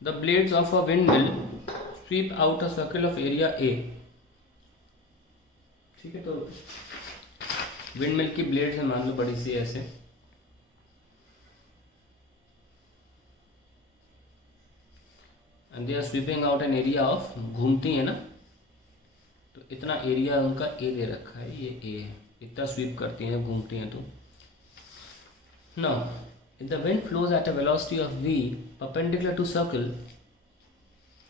The blades of a windmill SVEEP out a circle of area A. ठीक है, तो windmill की blades है मान लो बड़ी सी ऐसे, and they are sweeping out an area of, घूमती है ना, तो इतना एरिया उनका ए दे रखा है, ये ए है, इतना स्वीप करती हैं घूमती हैं। तो now if the wind flows at a velocity of v perpendicular to circle,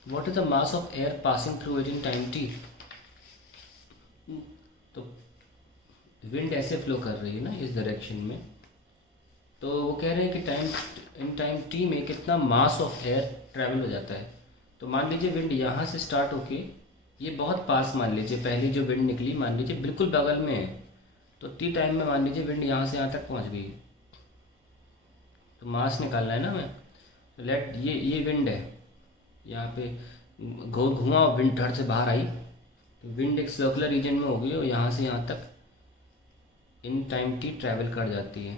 what is the mass of air passing through it in time t? तो विंड ऐसे फ्लो कर रही है ना इस डायरेक्शन में, तो वो कह रहे हैं कि टाइम टी में कितना मास ऑफ एयर ट्रैवल हो जाता है। तो मान लीजिए विंड यहाँ से स्टार्ट होके ये बहुत पास, मान लीजिए पहली जो विंड निकली मान लीजिए बिल्कुल बगल में है, तो टी टाइम में मान लीजिए विंड यहाँ से यहाँ तक पहुँच गई, तो मास निकालना है ना हमें। तो लेट ये विंड है, यहाँ पे घुमा विंड धड़ से बाहर आई, तो विंड एक सर्कुलर रीजन में होगी और यहाँ से यहाँ तक इन टाइम टी ट्रैवल कर जाती है।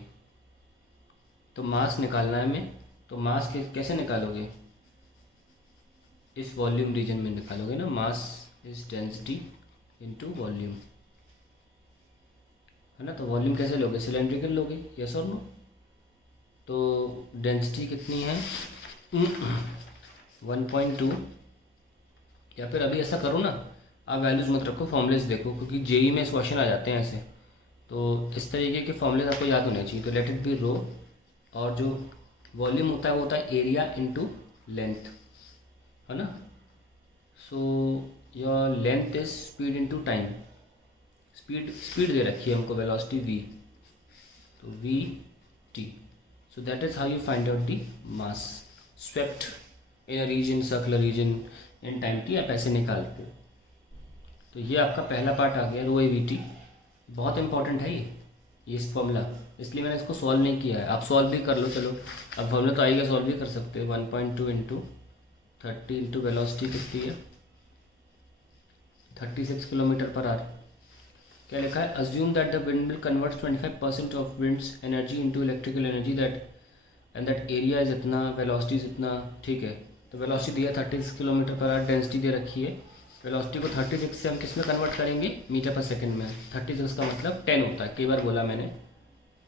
तो मास निकालना है हमें, तो मास कैसे निकालोगे, इस वॉल्यूम रीजन में निकालोगे ना, mass is density into volume, है ना। तो वॉल्यूम कैसे लोगे, सिलेंड्रिकल लोगे, यस और नो। तो डेंसिटी कितनी है 1.2, या फिर अभी ऐसा करो ना, आप वैल्यूज मत रखो, फॉर्मूलेस देखो, क्योंकि जेई में क्वेश्चन आ जाते हैं ऐसे, तो इस तरीके के फॉर्मूलेस आपको याद होने चाहिए। तो लेट इट बी रो, और जो वॉल्यूम होता है वो होता है एरिया इनटू लेंथ, है ना। So your length is speed into time, speed दे रखी है हमको वेलोसिटी v, तो v t, so that is how you find out the mass swept in a region, circular region in time t, आप ऐसे निकालते हो। तो ये आपका पहला पार्ट आ गया, रो ए वी टी, बहुत इंपॉर्टेंट है ये इस फॉर्मूला, इसलिए मैंने इसको सॉल्व नहीं किया है, आप सॉल्व भी कर लो। चलो अब फॉर्मूला तो आएगा, सॉल्व भी कर सकते हो। 1.2 इंटू 30 इंटू वेलोसिटी कितनी है 36 किलोमीटर पर आवर। क्या लिखा है, assume that the wind will converts 25% of winds energy into electrical energy, that and that area is इतना, वेलोसिटी इतना। ठीक है, तो वेलोसिटी दिया 36 किलोमीटर पर आवर, डेंसिटी दे रखी है, वेलोसिटी को 36 से हम किस में कन्वर्ट करेंगे, मीटर पर सेकंड में। 36 का मतलब 10 होता है, कई बार बोला मैंने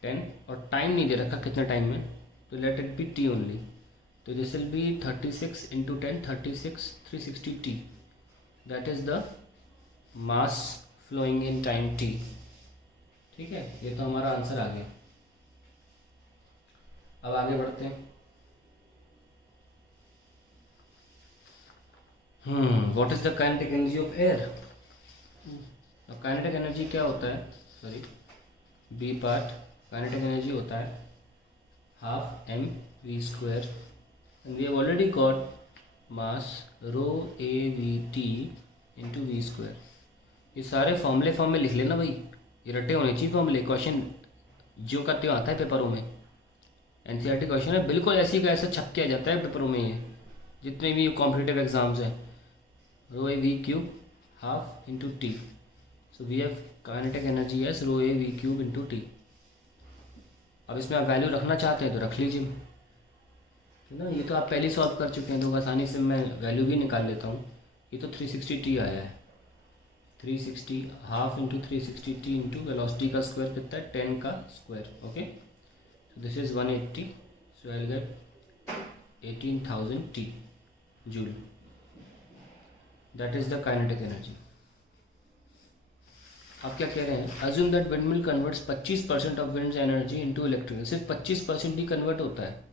10, और टाइम नहीं दे रखा कितने टाइम में, तो let it be T only. तो this will be 36 into 10, 36 360 T, that is the mass flowing in time T. ठीक है, ये तो हमारा आंसर आ गया। अब आगे बढ़ते हैं। What is the kinetic energy of air. अब काइनेटिक एनर्जी क्या होता है, sorry B part, kinetic energy होता है half M V square, and we have already got mass rho A V T into V square. ये सारे फॉर्मूले form में लिख लेना भाई, ये रटे होने चाहिए फॉर्मूले, क्वेश्चन जो का त्यों आता है पेपरों में, एनसीईआरटी क्वेश्चन है बिल्कुल ऐसी का ऐसा छप किया जाता है पेपरों में, ये जितने भी कॉम्पिटिटिव एग्जाम्स हैं। Rho A V cube half into T, so we have kinetic energy as rho A V cube into T. अब इसमें आप वैल्यू रखना चाहते हैं तो रख लीजिए, है ना। ये तो आप पहले सॉल्व कर चुके हैं, तो आसानी से मैं वैल्यू भी निकाल लेता हूँ। ये तो 360 टी आया है, 360 half into 360 T into velocity का स्क्वायर कितना है 10 का square, okay. So this is 180, so I will get 18,000 T joule, that is the kinetic energy. आप क्या कह रहे हैं, assume that windmill converts 25% of winds energy into electrical, सिर्फ 25% ही कन्वर्ट होता है।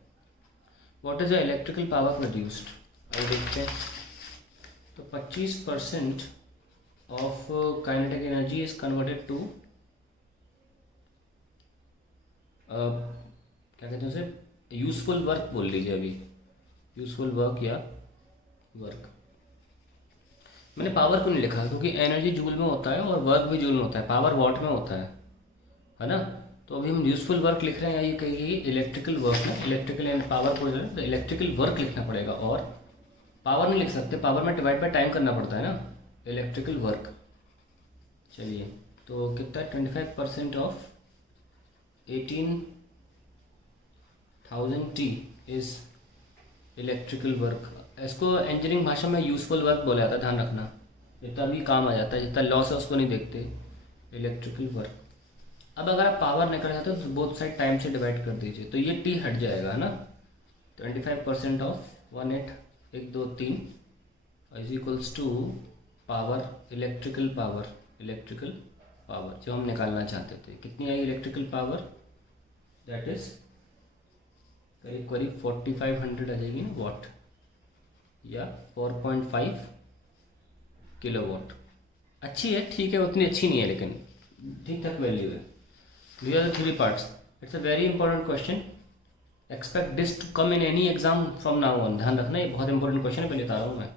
What is the electrical power produced, अब देखते हैं। तो 25% of kinetic energy is converted to क्या कहते हैं उसे, यूजफुल वर्क बोल लीजिए अभी, यूजफुल वर्क या वर्क। मैंने पावर को नहीं लिखा क्योंकि एनर्जी जूल में होता है और वर्क भी जूल में होता है, पावर वॉट में होता है ना। तो अभी हम यूजफुल वर्क लिख रहे हैं, ये कहिए इलेक्ट्रिकल वर्क है, इलेक्ट्रिकल एंड पावर को तो इलेक्ट्रिकल वर्क लिखना पड़ेगा, और पावर नहीं लिख सकते, पावर में डिवाइड बाय टाइम करना पड़ता है ना, इलेक्ट्रिकल वर्क। चलिए तो कितना 25% of 18,000 T is electrical work. इसको इंजीनियरिंग भाषा में यूज़फुल वर्क बोला जाता है, ध्यान रखना। जितना भी काम आ जाता है, जितना लॉस है उसको नहीं देखते, इलेक्ट्रिकल वर्क। अब अगर आप पावर निकल जाते हो तो बोथ साइड टाइम से डिवाइड कर दीजिए, तो ये टी हट जाएगा, है ना। 25% of 1/8 1 2 3 is equals to power, electrical power जो हम निकालना चाहते थे। कितनी आई इलेक्ट्रिकल पावर? दैट इज करीब करीब 4500 आ जाएगी ना वाट, या 4.5 किलोवाट। अच्छी है, ठीक है, उतनी अच्छी नहीं है लेकिन ठीक ठाक वैल्यू है। These are the three parts. It's a very important question. Expect this to come in any exam from now on. ध्यान रखना, ये बहुत इंपॉर्टेंट क्वेश्चन है, पहले बता रहा हूँ मैं।